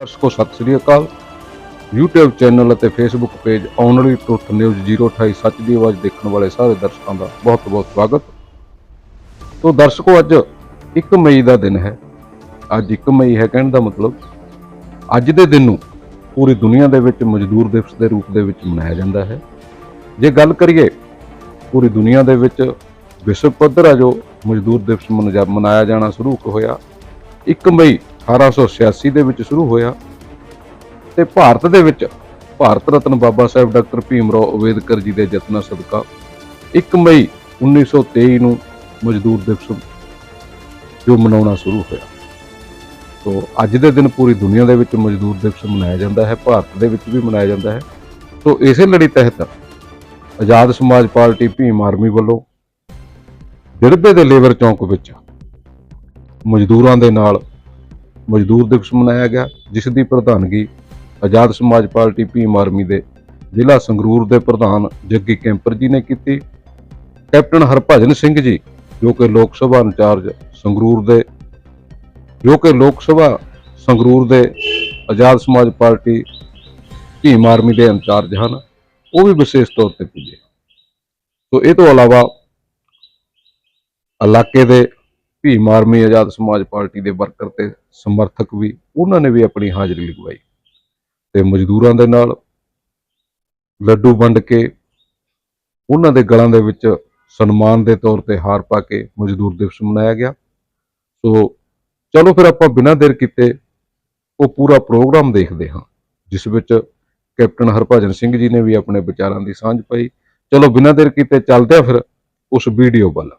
ਦਰਸ਼ਕੋ, ਸਤਿ ਸ੍ਰੀ ਅਕਾਲ। YouTube ਚੈਨਲ ਅਤੇ Facebook ਪੇਜ ਓਨਲੀ ਟੁੱਟ ਨਿਊਜ਼ 028 ਸੱਚ ਦੀ ਆਵਾਜ਼ ਦੇਖਣ ਵਾਲੇ ਸਾਰੇ ਦਰਸ਼ਕਾਂ ਦਾ ਬਹੁਤ-ਬਹੁਤ ਸਵਾਗਤ। ਤੋਂ ਦਰਸ਼ਕੋ, ਅੱਜ 1 ਮਈ ਦਾ ਦਿਨ ਹੈ। ਅੱਜ 1 ਮਈ ਹੈ ਕਹਿਣ ਦਾ ਮਤਲਬ, ਅੱਜ ਦੇ ਦਿਨ ਨੂੰ ਪੂਰੀ ਦੁਨੀਆ ਦੇ ਵਿੱਚ ਮਜ਼ਦੂਰ ਦਿਵਸ ਦੇ ਰੂਪ ਦੇ ਵਿੱਚ ਮਨਾਇਆ ਜਾਂਦਾ ਹੈ। ਜੇ ਗੱਲ ਕਰੀਏ, ਪੂਰੀ ਦੁਨੀਆ ਦੇ ਵਿੱਚ ਵਿਸ਼ਵ ਪੱਧਰ ਆ ਜੋ ਮਜ਼ਦੂਰ ਦਿਵਸ ਮਨਜਾ- ਮਨਾਇਆ ਜਾਣਾ ਸ਼ੁਰੂ ਹੋਇਆ 1 ਮਈ 1886 ਦੇ ਵਿੱਚ ਸ਼ੁਰੂ ਹੋਇਆ ਤੇ ਭਾਰਤ ਦੇ ਵਿੱਚ ਭਾਰਤ ਰਤਨ ਬਾਬਾ ਸਾਹਿਬ ਡਾਕਟਰ ਭੀਮ ਰਾਓ ਅੰਬੇਦਕਰ ਜੀ ਦੇ ਯਤਨਾਂ ਸਦਕਾ 1 ਮਈ 1923 ਨੂੰ ਮਜ਼ਦੂਰ ਦਿਵਸ ਜੋ ਮਨਾਉਣਾ ਸ਼ੁਰੂ ਹੋਇਆ। ਸੋ ਅੱਜ ਦੇ ਦਿਨ ਪੂਰੀ ਦੁਨੀਆ ਦੇ ਵਿੱਚ ਮਜ਼ਦੂਰ ਦਿਵਸ ਮਨਾਇਆ ਜਾਂਦਾ ਹੈ, ਭਾਰਤ ਦੇ ਵਿੱਚ ਵੀ ਮਨਾਇਆ ਜਾਂਦਾ ਹੈ। ਸੋ ਇਸੇ ਲੜੀ ਤਹਿਤ ਆਜ਼ਾਦ ਸਮਾਜ ਪਾਰਟੀ ਭੀਮ ਆਰਮੀ ਵੱਲੋਂ ਦਿੜਬੇ ਦੇ ਲੇਬਰ ਚੌਂਕ ਵਿੱਚ ਮਜ਼ਦੂਰਾਂ ਦੇ ਨਾਲ ਮਜ਼ਦੂਰ ਦਿਵਸ ਮਨਾਇਆ ਗਿਆ, ਜਿਸ ਦੀ ਪ੍ਰਧਾਨਗੀ ਆਜ਼ਾਦ ਸਮਾਜ ਪਾਰਟੀ ਭੀਮ ਆਰਮੀ ਦੇ ਜ਼ਿਲ੍ਹਾ ਸੰਗਰੂਰ ਦੇ ਪ੍ਰਧਾਨ ਜੱਗੀ ਕੈਂਪਰ ਜੀ ਨੇ ਕੀਤੀ। ਕੈਪਟਨ ਹਰਭਜਨ ਸਿੰਘ ਜੀ, ਜੋ ਕਿ ਲੋਕ ਸਭਾ ਇੰਚਾਰਜ ਸੰਗਰੂਰ ਦੇ, ਜੋ ਕਿ ਲੋਕ ਸਭਾ ਸੰਗਰੂਰ ਦੇ ਆਜ਼ਾਦ ਸਮਾਜ ਪਾਰਟੀ ਭੀਮ ਆਰਮੀ ਦੇ ਇੰਚਾਰਜ ਹਨ, ਉਹ ਵੀ ਵਿਸ਼ੇਸ਼ ਤੌਰ ਤੇ ਪੁੱਜੇ। ਸੋ ਇਹ ਤੋਂ ਇਲਾਵਾ ਇਲਾਕੇ ਦੇ ਭੀਮ ਆਰਮੀ, ਆਜ਼ਾਦ ਸਮਾਜ ਪਾਰਟੀ ਦੇ ਵਰਕਰ ਤੇ ਸਮਰਥਕ ਵੀ, ਉਹਨਾਂ ਨੇ ਵੀ ਆਪਣੀ ਹਾਜ਼ਰੀ ਲਗਵਾਈ। ਤੇ ਮਜ਼ਦੂਰਾਂ ਦੇ ਨਾਲ ਲੱਡੂ ਵੰਡ ਕੇ, ਉਹਨਾਂ ਦੇ ਗਲਾਂ ਦੇ ਵਿੱਚ ਸਨਮਾਨ ਦੇ ਤੌਰ ਤੇ ਹਾਰ ਪਾ ਕੇ ਮਜ਼ਦੂਰ ਦਿਵਸ ਮਨਾਇਆ ਗਿਆ। ਸੋ ਚਲੋ ਫਿਰ ਆਪਾਂ ਬਿਨਾਂ ਦੇਰ ਕੀਤੇ ਉਹ ਪੂਰਾ ਪ੍ਰੋਗਰਾਮ ਦੇਖਦੇ ਹਾਂ, ਜਿਸ ਵਿੱਚ ਕੈਪਟਨ ਹਰਭਜਨ ਸਿੰਘ ਜੀ ਨੇ ਵੀ ਆਪਣੇ ਵਿਚਾਰਾਂ ਦੀ ਸਾਂਝ ਪਾਈ। ਚਲੋ ਬਿਨਾਂ ਦੇਰ ਕੀਤੇ ਚੱਲਦੇ ਹਾਂ ਫਿਰ ਉਸ ਵੀਡੀਓ ਵੱਲ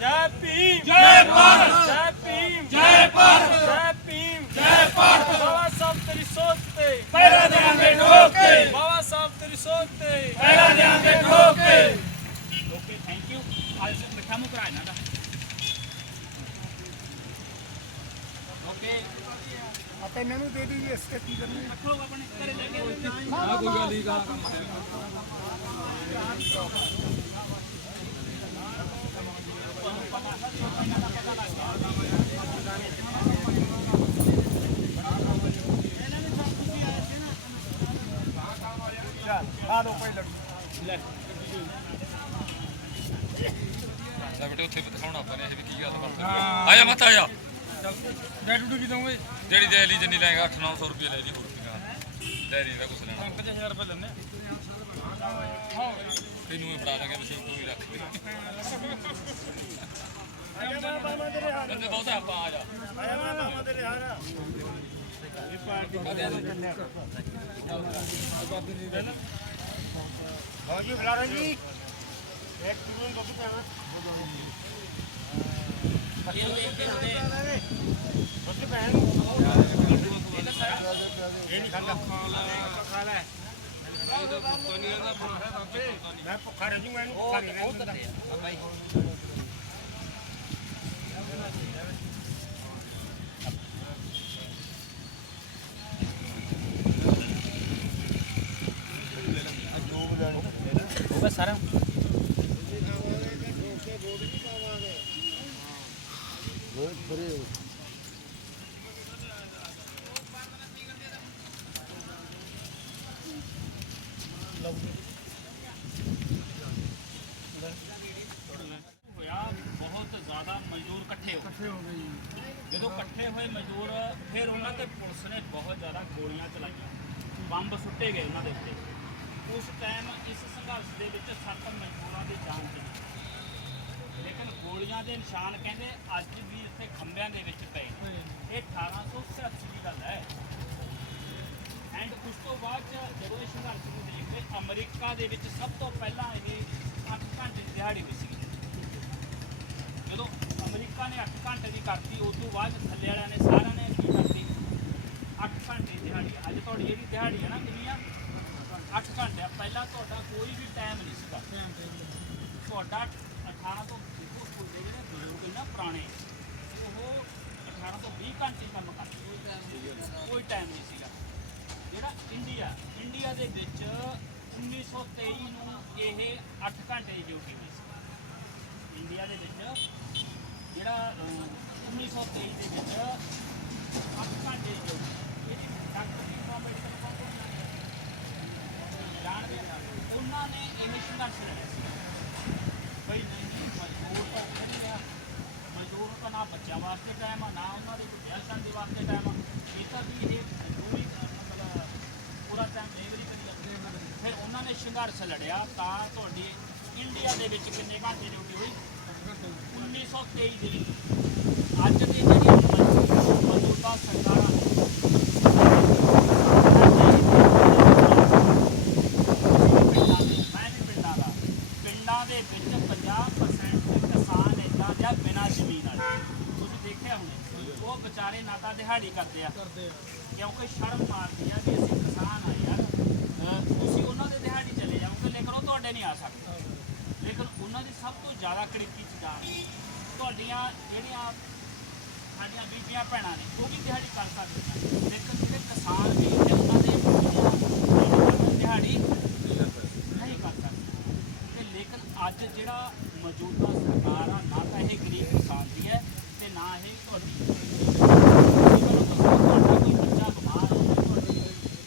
ਜੈ ਭੀਮ ਜੈ ਭਾਰਤ ਜੈ ਭੀਮ ਜੈ ਭਾਰਤ ਜੈ ਭੀਮ ਜੈ ਭਾਰਤ ਬਾਬਾ ਸਾਹਿਬ ਤੇਰੀ ਸੋਚ ਤੇ ਪਹਿਰਾ ਦੇਾਂਗੇ ਠੋਕ ਕੇ ਬਾਬਾ ਸਾਹਿਬ ਤੇਰੀ ਸੋਚ ਤੇ ਪਹਿਰਾ ਦੇਾਂਗੇ ਠੋਕ ਕੇ ਓਕੇ ਥੈਂਕ ਯੂ ਅੱਜ ਮਿੱਠਾ ਮੁੱਕ ਰਹਾ ਇਹਨਾਂ ਦਾ ਓਕੇ ਆਪਾਂ ਇਹਨਾਂ ਨੂੰ ਦੇ ਦਈਏ ਇਸ ਕੀ ਕਰਨੀ ਰੱਖੋ ਆਪਣੇ ਘਰੇ ਲੈ ਕੇ ਆ ਲੋ ਲੈ ਲੈ ਬੇਟੇ ਉੱਥੇ ਦਿਖਾਉਣਾ ਆਪਾਂ ਨੇ ਇਹ ਵੀ ਕੀ ਗੱਲ ਕਰਦੇ ਆਇਆ ਮਤ ਆਇਆ। ਡੈਡੂ ਕੀ ਦੋਗੇ ਜਿਹੜੀ ਦੈਲੀ ਜਿੰਨੀ ਲੈਗਾ 8-900 ਰੁਪਏ ਲੈ ਜੀ ਹੋਰ ਕੀ ਕਹਾਂ ਦੈਲੀ ਦਾ ਕੁਛ ਲੈਣਾ। 5000 ਰੁਪਏ ਲੈਣੇ ਤੈਨੂੰ ਇਹ ਫੜਾ ਦਾਂਗੇ ਮਸ਼ੀਨ ਤੂੰ ਹੀ ਰੱਖ ਦੇ। ਬੰਦੇ ਬਹੁਤ ਆ, ਆਪਾਂ ਆ ਜਾ। ਹਾਂ ਜੀ ਬੁਲਾ ਰਹੇ ਜੀ। ਇੱਕ ਕਿਲੋ ਨੂੰ ਦੁੱਧ ਪਿਆਣਾ ਦੁੱਧ ਪੈਣ ਇਹ ਨਹੀਂ ਖਾਂਦਾ ਖਾ ਲੈ ਮੈਂ ਭੁੱਖਾ ਰਹਿ ਜੂਗਾ ਇਹਨੂੰ ਭੁੱਖਾ ਨਹੀਂ ਰਹਿਣ ਦਿੰਦਾ ਹੋਗਾ ਸਾਰਾ ਹੋਇਆ ਬਹੁਤ ਜ਼ਿਆਦਾ ਮਜ਼ਦੂਰ ਇਕੱਠੇ ਹੋ ਗਏ ਜਦੋਂ ਇਕੱਠੇ ਹੋਏ ਮਜ਼ਦੂਰ ਫਿਰ ਉਹਨਾਂ ਤੇ ਪੁਲਿਸ ਨੇ ਬਹੁਤ ਜ਼ਿਆਦਾ ਗੋਲੀਆਂ ਚਲਾਈਆਂ। ਬੰਬ ਸੁੱਟੇ ਗਏ ਉਹਨਾਂ ਦੇ ਉੱਤੇ। ਉਸ ਟਾਈਮ ਇਸ ਸੰਘਰਸ਼ ਦੇ ਵਿੱਚ ਸੱਤ ਮਜ਼ਦੂਰਾਂ ਦੀ ਜਾਨ ਚਲੀ ਲੇਕਿਨ ਗੋਲੀਆਂ ਦੇ ਨਿਸ਼ਾਨ ਕਹਿੰਦੇ ਅੱਜ ਵੀ ਇੱਥੇ ਖੰਭਿਆਂ ਦੇ ਵਿੱਚ ਪਏ ਨੇ। ਇਹ 1886 ਦੀ ਗੱਲ ਹੈ। ਐਂਡ ਉਸ ਤੋਂ ਬਾਅਦ 'ਚ ਜਦੋਂ ਇਹ ਸੰਘਰਸ਼ ਨੂੰ ਦੇਖਦੇ ਅਮਰੀਕਾ ਦੇ ਵਿੱਚ ਸਭ ਤੋਂ ਪਹਿਲਾਂ ਇਹ 8 ਘੰਟੇ ਦੀ ਦਿਹਾੜੀ ਹੋਈ ਸੀ। ਜਦੋਂ ਅਮਰੀਕਾ ਨੇ 8 ਘੰਟੇ ਦੀ ਕਰਤੀ ਉਸ ਤੋਂ ਬਾਅਦ ਥੱਲੇ ਵਾਲਿਆਂ ਨੇ ਸਾਰਿਆਂ ਨੇ ਕੀ ਕਰਤੀ? 8 ਘੰਟੇ ਦੀ ਦਿਹਾੜੀ। ਅੱਜ ਤੁਹਾਡੀ ਜਿਹੜੀ ਦਿਹਾੜੀ ਹੈ ਨਾ ਕਿੰਨੀ ਆ 8 ਘੰਟੇ ਪਹਿਲਾਂ ਤੁਹਾਡਾ ਕੋਈ ਵੀ ਟਾਈਮ ਨਹੀਂ ਸੀਗਾ। ਤੁਹਾਡਾ 18 ਤੋਂ ਦੇਖੋ ਸਕੂਲ ਦੇ ਜਿਹੜੇ ਬਜ਼ੁਰਗ ਨੇ ਨਾ ਪੁਰਾਣੇ, ਉਹ 18 ਤੋਂ 20 ਘੰਟੇ ਕੰਮ ਕਰਦੇ ਕੋਈ ਟਾਈਮ ਨਹੀਂ ਸੀਗਾ। ਜਿਹੜਾ ਇੰਡੀਆ ਇੰਡੀਆ ਦੇ ਵਿੱਚ 1923 ਨੂੰ ਇਹ 8 ਘੰਟੇ ਦੀ ਡਿਊਟੀ ਸੀ। ਇੰਡੀਆ ਦੇ ਵਿੱਚ ਜਿਹੜਾ ਅਹ, 1923 ਦੇ ਵਿੱਚ ਅੱਠ ਘੰਟੇ ਦੀ ਡਿਊਟੀ ਇਹਦੀ ਡਾਕਟਰ ਦੀ ਫਾਰਮ ਮੈਡੀਕਲ ਫਾਰਮ ਜਾਣਦੇ ਆ? ਉਹਨਾਂ ਨੇ ਇਹ ਸੰਘਰਸ਼ ਲੜਿਆ ਸੀ। ਬਈ ਨਹੀਂ ਨਹੀਂ ਮਜ਼ਦੂਰ ਤਾਂ ਨਹੀਂ ਆ। ਮਜ਼ਦੂਰ ਤਾਂ ਨਾ ਬੱਚਿਆਂ ਵਾਸਤੇ ਟਾਈਮ ਆ ਨਾ ਉਹਨਾਂ ਦੇ ਵਿਆਹ ਦੇ ਵਾਸਤੇ ਟਾਈਮ ਆ। ਇਹ ਤਾਂ ਵੀ ਇਹ ਮਜ਼ਦੂਰੀ ਮਤਲਬ ਪੂਰਾ ਟਾਈਮ ਲੇਬਰੀ ਕਰੀ ਜਾਂਦੇ ਫਿਰ ਉਹਨਾਂ ਨੇ ਸੰਘਰਸ਼ ਲੜਿਆ ਤਾਂ ਤੁਹਾਡੀ ਇੰਡੀਆ ਦੇ ਵਿੱਚ ਕਿੰਨੇ ਘੰਟੇ ਡਿਊਟੀ ਹੋਈ? 1923 ਦੇ ਵਿੱਚ ਅੱਜ ਦੀ ਮਜ਼ਦੂਰ- ਮੌਜੂਦਾ ਸਰਕਾਰਾਂ ਪਿੰਡਾਂ ਦੇ ਮੈਂ ਵੀ ਪਿੰਡਾਂ ਦਾ ਪਿੰਡਾਂ ਦੇ ਵਿੱਚ 50% ਕਿਸਾਨ ਏਦਾਂ ਜਾਂ ਬਿਨਾਂ ਜ਼ਮੀਨ ਵਾਲੇ। ਤੁਸੀਂ ਦੇਖਿਆ ਹੋਣੇ ਉਹ ਵਿਚਾਰੇ ਨਾ ਤਾਂ ਦਿਹਾੜੀ ਕਰਦੇ ਆ ਕਿਉਂਕਿ ਸ਼ਰਮ ਮਾਰਦੀ ਆ ਵੀ ਅਸੀਂ ਕਿਸਾਨ ਆ। ਯਾਰ ਤੁਸੀਂ ਉਹਨਾਂ ਦੇ ਦਿਹਾੜੀ ਚਲੇ ਜਾਓਗੇ ਲੇਕਿਨ ਉਹ ਤੁਹਾਡੇ ਨਹੀਂ ਆ ਸਕਦੇ। ਲੇਕਿਨ ਉਹਨਾਂ ਦੀ ਸਭ ਤੋਂ ਜ਼ਿਆਦਾ ਕੜਿੱਕੀ ਚ ਤੁਹਾਡੀਆਂ ਜਿਹੜੀਆਂ ਸਾਡੀਆਂ ਬੀਬੀਆਂ ਭੈਣਾਂ ਨੇ, ਉਹ ਵੀ ਦਿਹਾੜੀ ਕਰ ਸਕਦੀਆਂ ਲੇਕਿਨ ਜਿਹੜੇ ਕਿਸਾਨ ਵੀ ਨੇ ਉਹਨਾਂ ਦੇ ਬੀਬੀਆਂ ਦਿਹਾੜੀ ਨਹੀਂ ਕਰ ਸਕਦੇ ਤੇ ਲੇਕਿਨ ਅੱਜ ਜਿਹੜਾ ਮੌਜੂਦਾ ਸਰਕਾਰ ਆ, ਨਾ ਤਾਂ ਇਹ ਗਰੀਬ ਕਿਸਾਨ ਦੀ ਹੈ, ਤੇ ਨਾ ਇਹ ਤੁਹਾਡੀ ਤੁਸੀਂ ਬਿਮਾਰ ਹੋ ਜਾਏ ਤੁਹਾਡੀ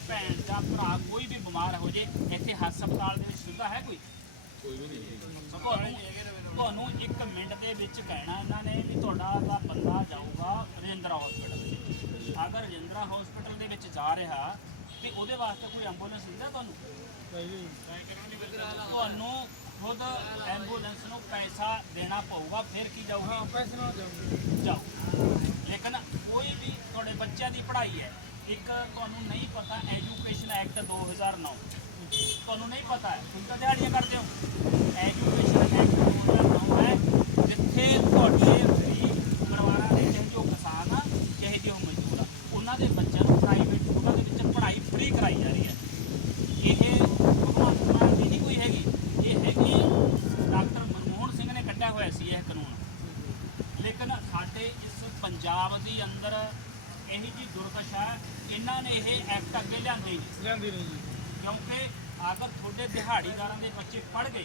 ਭੈਣ ਜਾਂ ਭਰਾ ਕੋਈ ਵੀ ਬਿਮਾਰ ਹੋ ਜੇ, ਇੱਥੇ ਹਸਪਤਾਲ ਦੇ ਵਿੱਚ ਸੁਵਿਧਾ ਹੈ ਕੋਈ? ਤੁਹਾਨੂੰ ਤੁਹਾਨੂੰ ਇੱਕ ਮਿੰਟ ਦੇ ਵਿੱਚ ਕਹਿਣਾ ਇਹਨਾਂ ਨੇ ਵੀ ਤੁਹਾਡਾ ਦਾ ਬੰਦਾ ਜਾਊਗਾ ਰਜਿੰਦਰਾ ਹਸਪੀਟਲ ਵਿੱਚ। ਅਗਰ ਰਜਿੰਦਰਾ ਹਸਪੀਟਲ ਦੇ ਵਿੱਚ ਜਾ ਰਿਹਾ ਤੇ ਉਹਦੇ ਵਾਸਤੇ ਕੋਈ ਐਂਬੂਲੈਂਸ ਦਿੰਦਾ ਤੁਹਾਨੂੰ? ਤੁਹਾਨੂੰ ਖੁਦ ਐਂਬੂਲੈਂਸ ਨੂੰ ਪੈਸਾ ਦੇਣਾ ਪਊਗਾ ਫਿਰ ਕੀ ਜਾਊਗੀ? ਪੈਸੇ ਨਾਲ ਜਾਊਗੇ। ਜਾਓ ਲੇਕਿਨ ਕੋਈ ਵੀ ਤੁਹਾਡੇ ਬੱਚਿਆਂ ਦੀ ਪੜ੍ਹਾਈ ਹੈ ਇੱਕ ਤੁਹਾਨੂੰ ਨਹੀਂ ਪਤਾ ਐਜੂਕੇਸ਼ਨ ਐਕਟ 2009 ਤੁਹਾਨੂੰ ਨਹੀਂ ਪਤਾ ਹੈ। ਤੁਸੀਂ ਤਾਂ ਦਿਹਾੜੀਆਂ ਕਰਦੇ ਹੋ। ਐਜੂਕੇਸ਼ਨ ਐਕਟ 2009 ਹੈ ਜਿੱਥੇ ਤੁਹਾਡੇ ਗਰੀਬ ਪਰਿਵਾਰਾਂ ਦੇ ਜਿਹੜੇ ਜੋ ਕਿਸਾਨ ਆ ਚਾਹੇ ਜੋ ਮਜ਼ਦੂਰ ਆ ਉਹਨਾਂ ਦੇ ਬੱਚਿਆਂ ਨੂੰ ਪ੍ਰਾਈਵੇਟ ਸਕੂਲਾਂ ਦੇ ਵਿੱਚ ਪੜ੍ਹਾਈ ਫ੍ਰੀ ਕਰਾਈ ਜਾ ਰਹੀ ਹੈ। ਇਹ ਭਗਵੰਤ ਮਾਨ ਦੀ ਨਹੀਂ ਕੋਈ ਹੈਗੀ। ਇਹ ਹੈਗੀ ਡਾਕਟਰ ਮਨਮੋਹਨ ਸਿੰਘ ਨੇ ਕੱਢਿਆ ਹੋਇਆ ਸੀ ਇਹ ਕਾਨੂੰਨ। ਲੇਕਿਨ ਸਾਡੇ ਇਸ ਪੰਜਾਬ ਦੇ ਅੰਦਰ ਇਹੀ ਜੀ ਦੁਰਦਸ਼ਾ ਇਹਨਾਂ ਨੇ ਇਹ ਐਕਟ ਅੱਗੇ ਲਿਆਂਦੇ ਨਹੀਂ। ਲਿਆਂਦੀ ਨਹੀਂ ਜੀ। ਕਿਉਂਕਿ ਅਗਰ ਤੁਹਾਡੇ ਦਿਹਾੜੀਦਾਰਾਂ ਦੇ ਬੱਚੇ ਪੜ ਗਏ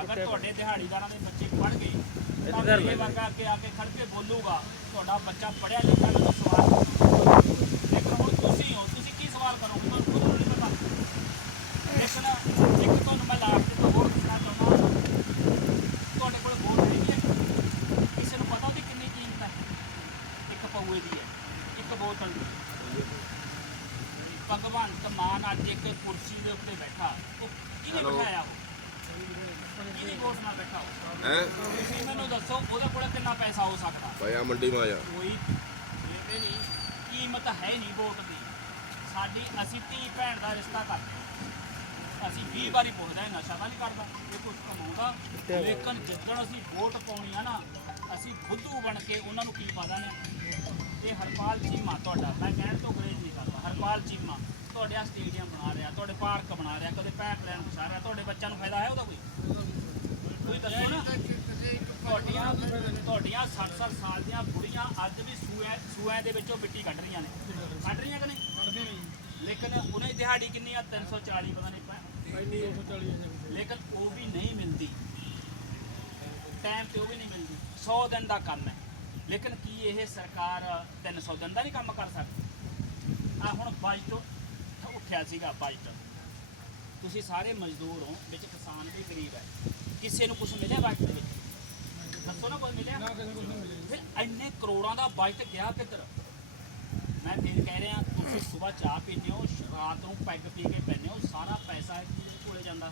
ਅਗਰ ਤੁਹਾਡੇ ਦਿਹਾੜੀਦਾਰਾਂ ਦੇ ਬੱਚੇ ਪੜ ਗਏ ਤਾਂ ਇਹ ਵਰਗਾ ਅੱਗੇ ਆ ਕੇ ਖੜ ਕੇ ਬੋਲੂਗਾ ਤੁਹਾਡਾ ਬੱਚਾ ਪੜਿਆ ਲਿਖਿਆ ਨਹੀਂ ਸਵਾਲ ਕਰੂਗਾ। ਲੇਕਿਨ ਹੁਣ ਤੁਸੀਂ ਹੋ ਤੁਸੀਂ ਕੀ ਸਵਾਲ ਕਰੋਗੇ ਤੁਹਾਨੂੰ ਖੁਦ ਨੂੰ ਨਹੀਂ ਪਤਾ ਲੇਕਿਨ ਇੱਕ ਤੁਹਾਨੂੰ ਮੈਂ ਲਾਸਟ ਤੇ ਹੋਰ ਦੱਸਣਾ ਚਾਹੁੰਦਾ ਤੁਹਾਡੇ ਕੋਲ ਵੋਟ ਹੈਗੀ ਹੈ ਕਿਸੇ ਨੂੰ ਪਤਾ ਉਹਦੀ ਕਿੰਨੀ ਕੀਮਤ ਹੈ ਇੱਕ ਪਊਏ ਦੀ ਹੈ ਇੱਕ ਬੋਤਲ ਦੀ ਭਗਵੰਤ ਮਾਨ ਅੱਜ ਇੱਕ ਕੁਰਸੀ ਦੇ ਉੱਤੇ ਬੈਠਾ। ਉਹ ਕਿਹਨੇ ਬਿਠਾਇਆ ਉਹ? ਕਿਹਦੀ ਵੋਟ ਨਾਲ ਬੈਠਾ ਉਹ? ਹੈ? ਤੁਸੀਂ ਮੈਨੂੰ ਦੱਸੋ ਉਹਦੇ ਕੋਲ ਕਿੰਨਾ ਪੈਸਾ ਹੋ ਸਕਦਾ? ਭਾਇਆ ਮੰਡੀ ਮਾ ਜਾ ਕੋਈ ਇਹਦੇ ਨਹੀਂ ਕੀਮਤ ਹੈ ਨਹੀਂ ਵੋਟ ਦੀ। ਸਾਡੀ ਅਸੀਂ ਧੀ ਭੈਣ ਦਾ ਰਿਸ਼ਤਾ ਕਰਦੇ ਹਾਂ। ਅਸੀਂ 20 ਵਾਰੀ ਪੁੱਛਦੇ ਹਾਂ ਨਸ਼ਾ ਤਾਂ ਨਹੀਂ ਕਰਦਾ ਇਹ ਕੁਝ ਕਮਾਉਂਦਾ। ਲੇਕਿਨ ਜਿੱਦਣ ਅਸੀਂ ਵੋਟ ਪਾਉਣੀ ਆ ਨਾ ਅਸੀਂ ਬੁੱਧੂ ਬਣ ਕੇ ਉਹਨਾਂ ਨੂੰ ਕੀ ਪਤਾ ਨੇ ਇਹ ਹਰਪਾਲ ਚੀਮਾ ਤੁਹਾਡਾ। ਮੈਂ ਕਹਿਣ ਤੋਂ ਗਰੇਜ ਨਹੀਂ ਕਰਦਾ ਹਰਪਾਲ ਚੀਮਾ। ਤੁਹਾਡੇ ਆ ਸਟੇਡੀਅਮ ਬਣਾ ਰਿਹਾ ਤੁਹਾਡੇ ਪਾਰਕ ਬਣਾ ਰਿਹਾ ਕਦੇ ਪੈਪ ਲੈਣ ਵਿਛਾ ਰਿਹਾ ਤੁਹਾਡੇ ਬੱਚਿਆਂ ਨੂੰ ਫਾਇਦਾ ਹੈ ਉਹਦਾ ਕੋਈ? ਕੋਈ ਦੱਸੋ ਨਾ। ਤੁਹਾਡੀਆਂ ਤੁਹਾਡੀਆਂ 60-60 ਸਾਲ ਦੀਆਂ ਬੁੜੀਆਂ ਅੱਜ ਵੀ ਸੂਏ ਸੂਏ ਦੇ ਵਿੱਚੋਂ ਮਿੱਟੀ ਕੱਢ ਰਹੀਆਂ ਨੇ। ਕੱਢ ਰਹੀਆਂ ਕਿ ਨਹੀਂ? ਲੇਕਿਨ ਉਹਨੇ ਦਿਹਾੜੀ ਕਿੰਨੀ ਆ? 340 ਪਤਾ ਨਹੀਂ ਪੈ- ਇੰਨੀ 240 ਹੈ ਲੇਕਿਨ ਉਹ ਵੀ ਨਹੀਂ ਮਿਲਦੀ। ਟਾਈਮ ਤੇ ਉਹ ਵੀ ਨਹੀਂ ਮਿਲਦੀ। 100 ਦਿਨ ਦਾ ਕੰਮ ਹੈ। ਲੇਕਿਨ ਕੀ ਇਹ ਸਰਕਾਰ 300 ਦਿਨ ਦਾ ਨਹੀਂ ਕੰਮ ਕਰ ਸਕਦੀ? ਆ ਹੁਣ ਬਜਟ ਉੱਠਿਆ ਸੀਗਾ ਬਜਟ ਤੁਸੀਂ ਸਾਰੇ ਮਜ਼ਦੂਰ ਹੋ ਵਿੱਚ ਕਿਸਾਨ ਵੀ ਗਰੀਬ ਹੈ। ਕਿਸੇ ਨੂੰ ਕੁਝ ਮਿਲਿਆ ਬਜਟ ਦੇ ਵਿੱਚ? ਦੱਸੋ ਨਾ ਕੋਈ ਮਿਲਿਆ? ਫਿਰ ਇੰਨੇ ਕਰੋੜਾਂ ਦਾ ਬਜਟ ਗਿਆ ਕਿੱਧਰ? ਮੈਂ ਫਿਰ ਕਹਿ ਰਿਹਾ ਤੁਸੀਂ ਸਵੇਰ ਚਾਹ ਪੀਂਦੇ ਹੋ ਰਾਤ ਨੂੰ ਪੈਗ ਪੀ ਕੇ ਪੈਂਦੇ ਹੋ ਸਾਰਾ ਪੈਸਾ ਕੋਲੇ ਜਾਂਦਾ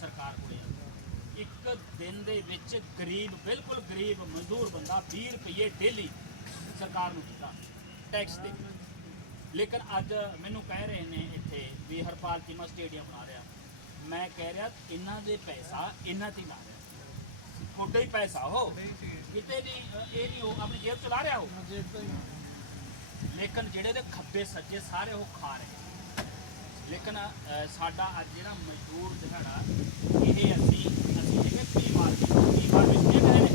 ਸਰਕਾਰ ਕੋਲੇ ਜਾਂਦਾ। ਇੱਕ ਦਿਨ ਦੇ ਵਿੱਚ ਗਰੀਬ ਬਿਲਕੁਲ ਗਰੀਬ ਮਜ਼ਦੂਰ ਬੰਦਾ 20 ਰੁਪਏ ਡੇਲੀ ਸਰਕਾਰ ਨੂੰ ਦਿੰਦਾ ਟੈਕਸ ਦੇ। ਲੇਕਿਨ ਅੱਜ ਮੈਨੂੰ ਕਹਿ ਰਹੇ ਨੇ ਇੱਥੇ ਵੀ ਹਰਪਾਲ ਚੀਮਾ ਸਟੇਡੀਅਮ ਬਣਾ ਰਿਹਾ। ਮੈਂ ਕਹਿ ਰਿਹਾ ਇਹਨਾਂ ਦੇ ਪੈਸਾ ਇਹਨਾਂ ਤੇ ਲਾ ਰਿਹਾ। ਤੁਹਾਡਾ ਹੀ ਪੈਸਾ ਹੋ ਕਿਤੇ ਨਹੀਂ ਇਹ ਨਹੀਂ ਉਹ ਆਪਣੀ ਜੇਬ ਚ ਲਾ ਰਿਹਾ ਹੋ ਲੇਕਿਨ ਜਿਹੜੇ ਦੇ ਖੱਬੇ ਸੱਜੇ ਸਾਰੇ ਉਹ ਖਾ ਰਹੇ ਲੇਕਿਨ ਸਾਡਾ ਅੱਜ ਜਿਹੜਾ ਮਜ਼ਦੂਰ ਦਿਹਾੜਾ ਇਹ ਅਸੀਂ ਅਸੀਂ ਹੈਗੇ ਪੀ ਮਾਰਕੀਟ ਪੀ ਮਾਰਕੀਟ ਦੇ ਰਹੇ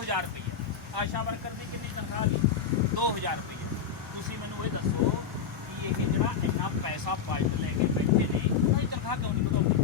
2000 ਰੁਪਏ ਆਸ਼ਾ ਵਰਕਰ ਦੀ ਕਿੰਨੀ ਤਨਖਾਹ ਲਈ 2000 ਰੁਪਏ ਤੁਸੀਂ ਮੈਨੂੰ ਇਹ ਦੱਸੋ ਕਿ ਇਹ ਜਿਹੜਾ ਇੰਨਾ ਪੈਸਾ ਪਾਇਲਟ ਲੈ ਕੇ ਬੈਠੇ ਨੇ? ਉਹਦੀ ਤਨਖਾਹ ਕਿਉਂ ਨਹੀਂ ਵਧਾਉਂਦੇ?